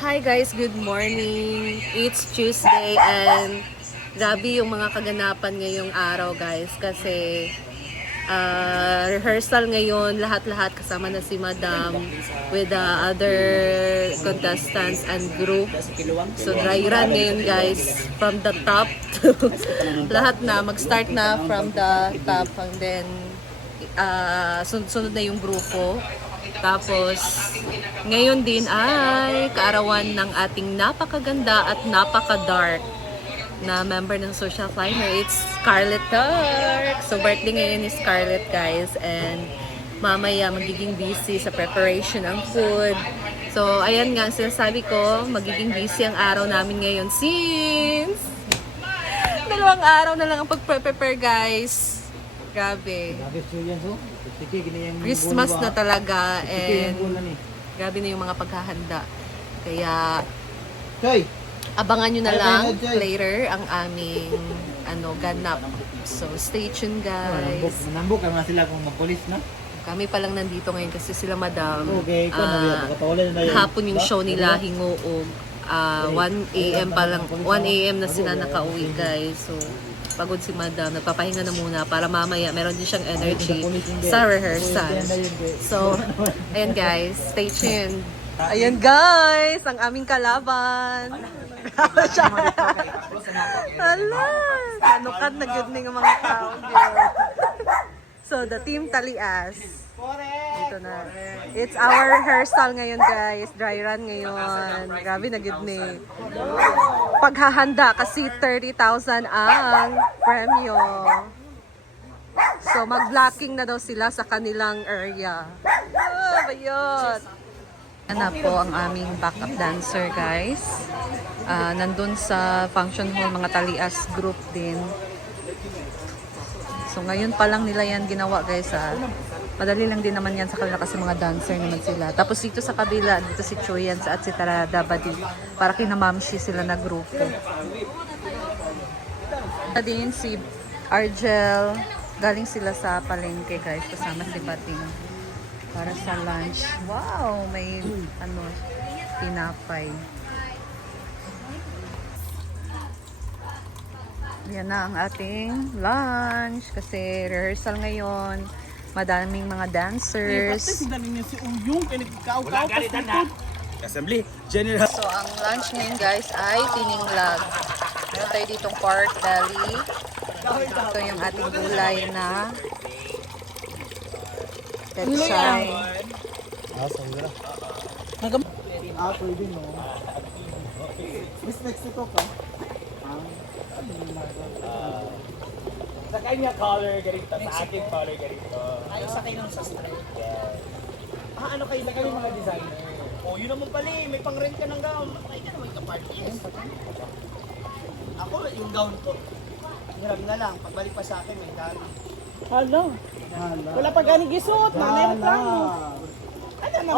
Hi guys, good morning. It's Tuesday and grabe yung mga kaganapan ngayong araw guys kasi rehearsal ngayon, lahat-lahat kasama na si Madam with the other contestants and group. So dry run ngayon guys from the top to lahat na, mag-start na from the top and then sunod na yung grupo. Tapos, ngayon din ay kaarawan ng ating napakaganda at napaka-dark na member ng Social Climber. It's Scarlett Dark. So, birthday ngayon ni Scarlett, guys. And mamaya magiging busy sa preparation ng food. So, ayan nga, sinasabi ko, magiging busy ang araw namin ngayon since 2 araw na lang ang pag-prepare, guys. Grabe. Christmas na talaga and grabe na yung mga paghahanda. Kaya abangan nyo na lang later ang aming ganap. So stay tuned guys. Nambok naman sila kung mapulis na. Kami pa lang nandito ngayon kasi sila Madam. Okay, hapon yung show nila Hingoog. 1 AM pa lang, 1 AM na sila nakauwi guys. So pagod si Madam, nagpapahinga na muna para mamaya meron din siyang energy sa rehearsal. So, ayan guys, stay tuned. Ayan guys, ang aming kalaban. Hala, kanukat na good ng mga tao. So, the Team Talias. Ito na. It's our rehearsal ngayon guys. Dry run ngayon. Grabe na good ni. Paghahanda kasi 30,000 ang premyo. So mag-blocking na daw sila sa kanilang area. Bayot! Ano po ang aming backup dancer guys. Nandun sa function hall mga Talias group din. So ngayon pa lang nila yan ginawa guys Madali lang din naman yan sa kanila kasi mga dancer naman sila. Tapos dito sa kabila, dito si Choyans at si Tarada Badi. Para kina Mamshi sila na grupo. Din si Argel. Galing sila sa palengke guys. Kasama si Bating. Para sa lunch. Wow! May tinapay. Yan na ang ating lunch. Kasi rehearsal ngayon. Madaming mga dancers. Assembly General. So, ang lunch ngayon guys ay tininglag. Meron tayo ditong pork belly. Ito yung ating gulay na pechay. Pwede no. Miss Mexico ka? Sa kanya color ganito, sa akin color ganito. Ay, sa kayo sa straight. Ano kayo sa kanya mga designer? Oh, yun naman pala eh. May pang-rent ka ng gown. Ay, ka naman ka-party. Ako, yung gown ko. Hirap na lang. Pagbalik pa sa akin, may dali. Hello. Wala pa ganing gisot. Nanay na lang. Ano naman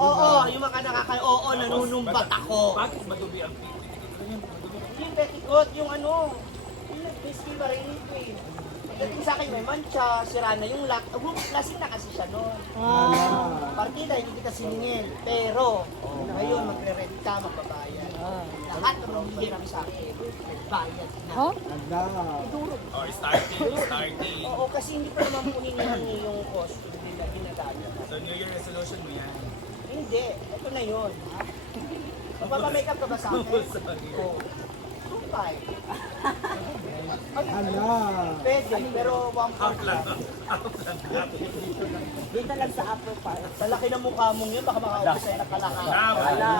Oo, yung mga oo, nanunumbat ako. Bakit madubi ang Yung petticoat, yung yung nag-whiskey pa rin ito eh. Dating sa akin may mancha, sira na yung lock. Lasing na kasi siya noon. Partida, hindi kita siningil. Pero, ngayon magre-rent ka, magbabayad. Lahat ng nangyayari sa akin, bayad na. Idurog. starting. Oo, kasi hindi pa naman po hinihingi yung costume nila, ginagaya. So New Year resolution mo yan? Hindi, ito na yun. Magpapamakeup ka ba sa akin? Oo. 2.5. Pwede, pero 1.4 lang. Dito lang sa upper part. Sa laki ng mukha mong yun, baka makaupo sa'yo ng kalakal. Hala!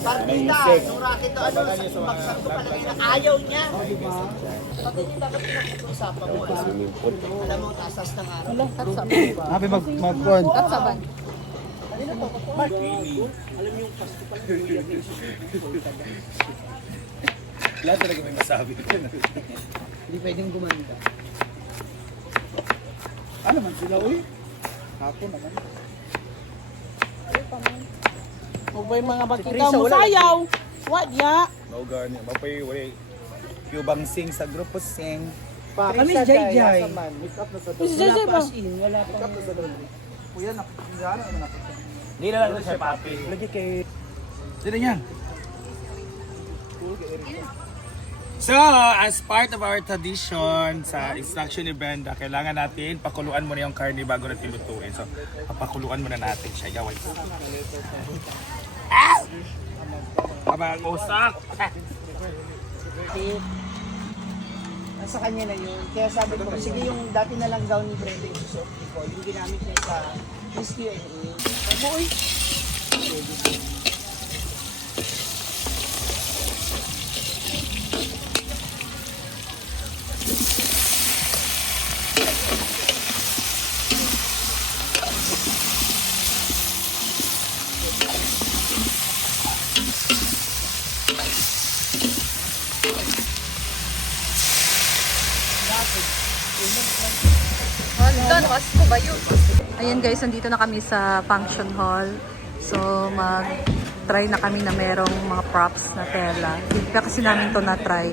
Partida, nung racket na sa baksak ko palagay na ayaw niya. Pati hindi dapat pinag-uusapan mo. Alam mo, tasas ng araw. Happy mag-kuhan. Katsaban. Lahat talaga may masabi. Hindi pwedeng gumanda. Ano man sila, uy? Hapon naman. Huwag ba yung mga Si bakita Krisa, mo wala sayaw? What ya? No gani, mapay wala. Yung sing sa grupo sing. Kami Jai Jai. Miss Jai ba? Wala pang... Kuya na, hindi na lang siya papi. Lagi kay... Sino niya? So, as part of our tradition sa instruction ni Brenda, kailangan natin pakuluan muna yung karne bago natin lutuin. So, papakuluan muna natin siya. Gawin. Ah! Abang usak! Nasa kanya na yun. Kaya sabi ko, sige yung dati na lang gown ni Brenda yung susuot ko, yung ginamit niya sa Miss Q&A. Boy! Ayan guys, nandito na kami sa function hall. So, mag-try na kami na merong mga props na tela. Hindi pa kasi namin to na-try.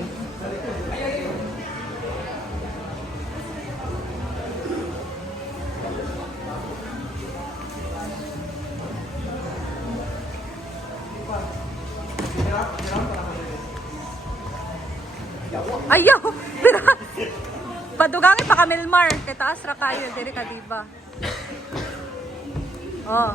Ayaw! Padugangin pa ka, Milmar. Kay taas ra kayo, diri ka, diba? Oh.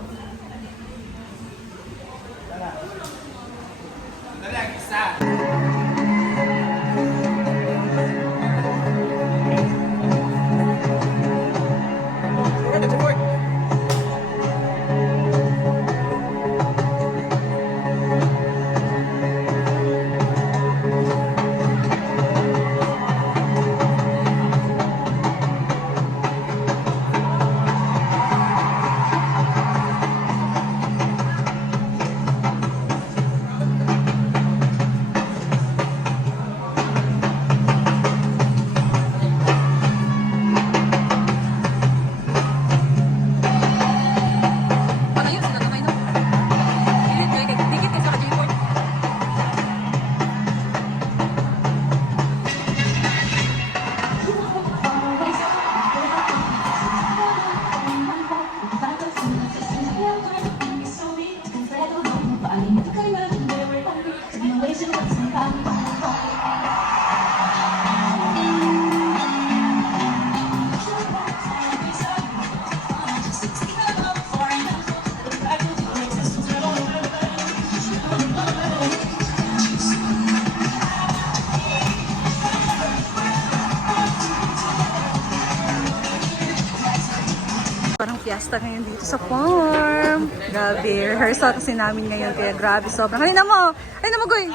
Parang fiesta ngayon dito sa farm. Grabe, rehearsal kasi namin ngayon. Kaya grabe, sobrang. Halina mo! Halina mo, Goy!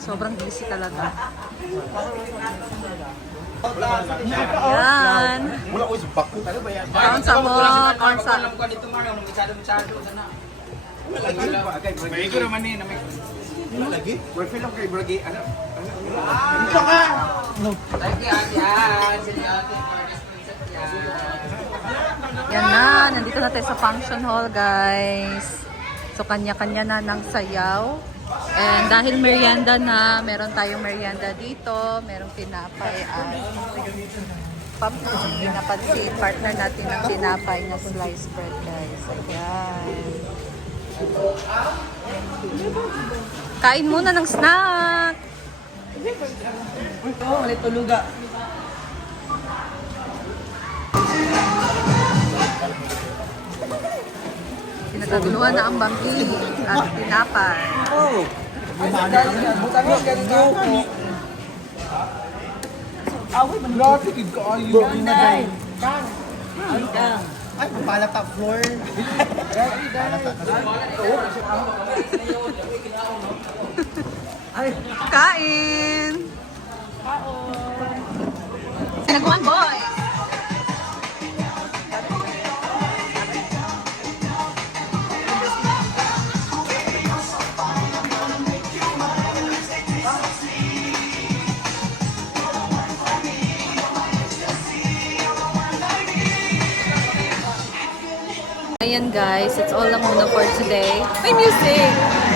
Sobrang busy talaga. Yan. Wala ko sa bako. Kaon sa mo, kaon sa... May ko naman eh. Wala lagi? Wala film kay Bragi. Ano? Ito ka! Yan na, nandito na tayo sa function hall, guys. So, kanya-kanya na ng sayaw. And dahil merienda na, meron tayong merienda dito. Merong tinapay at pinapansin. Partner natin ng tinapay na sliced bread, guys. Ayan. Kain muna ng snack. Oo, ulit tuluga. Pinagkaguluhan na ang bangki at tinapay. Oo. Butangos, ganito ako. Away, Grabe, kid ka ayo. Kang. Ay, pala top floor. Ay, Kain! Nagawan, boy! ayan guys, it's all lang muna for today. May music!